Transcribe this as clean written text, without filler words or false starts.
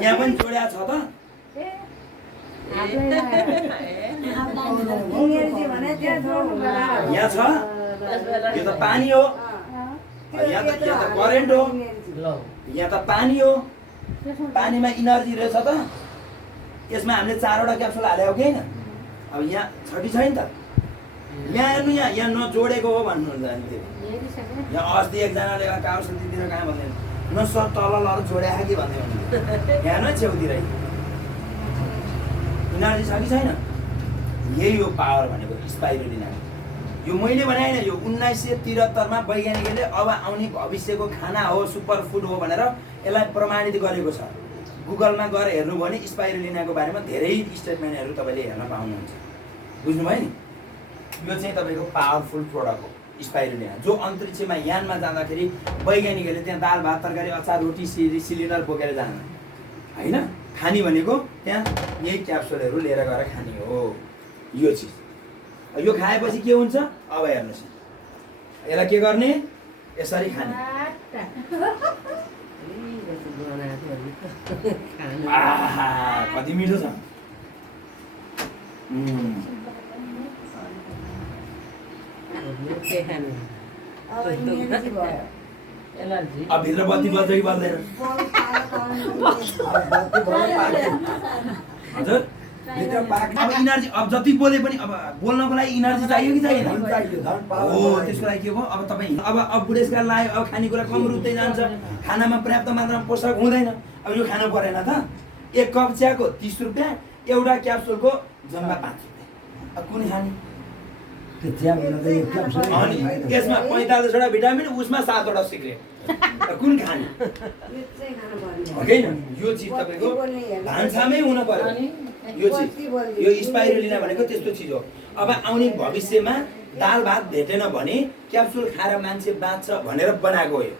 यहाँ पनि जोड्या छ त यहाँ छ यो त पानी हो यहाँ त करेन्ट हो यहाँ त पानी हो पानीमा इनर्जी रहेछ त यसमा हामीले 4वटा क्याप्सुल हाल्यो कि हैन अब यहाँ छ कि छैन त यहाँ हेर्नु यहाँ नजोडेको हो भन्नुहुन्छ अनि त्यो यहाँ अस्ति एकजनाले काउन्सिल दिदिएर कहाँ भन्दै न सर तल लर जोड्या कि भन्दै हुनुहुन्छ यहाँ न छेउतिर इनर्जी छ कि छैन यही हो पावर भनेको स्पाइरुलिना यो मैले भने यो 1973 मा वैज्ञानिकले अब आउने भविष्यको खाना हो सुपर फुड हो भनेर यसलाई प्रमाणित गरेको छ गुगलमा गएर हेर्नु भने स्पाइरुलिनाको बारेमा धेरै स्टेटमेन्टहरू तपाईले हेर्न पाउनुहुन्छ बुझ्नुभयो नि यो चाहिँ तपाईको पावरफुल प्रोडक्ट हो स्पाइरुलिना जो अन्तरिक्षमा यानमा जाँदाखेरि वैज्ञानिकहरूले त्यहाँ दाल भात तरकारी अचार रोटी सिलिन्डर बोकेर जान हैन खानी भनेको त्यहाँ यही क्याप्सुलहरू लिएर गएर खानी हो यो चीज यो खाएपछि के हुन्छ अब हेर्नुस् यसलाई के गर्ने यसरी खाने आहा कति मिठो छ अब भित्र बत्ती बल्छ कि बल्दैन हजुर भित्र पाक अब इनर्जी अब जति बोले पनि अब बोल्नको लागि इनर्जी चाहियो कि चाहिएन हो त्यसको लागि के भयो अब तपाईँ अब बुढेसकाल लाग्यो अब खानेकुरा कम रुच्दै जान्छ खानामा पर्याप्त मात्रामा पोषक हुँदैन अब यो खानु परेन त 1 कप चियाको 30 रुपियाँ एउटा क्याप्सुलको जम्मा 5 रुपियाँ अब कुन खाने अनि यसमा 45 वटा भिटामिन उसमा 7 वटा सिक्रेट कुन खाने होइन यो चीज तपाईको भान्सामै हुन पर्यो यो चीज यो स्पाइरुलिना भनेको त्यस्तो चीज हो अब आउने भविष्यमा दाल भात भेटेन भने क्याप्सुल खाएर मान्छे बाँच्छ भनेर बनाएको हो यो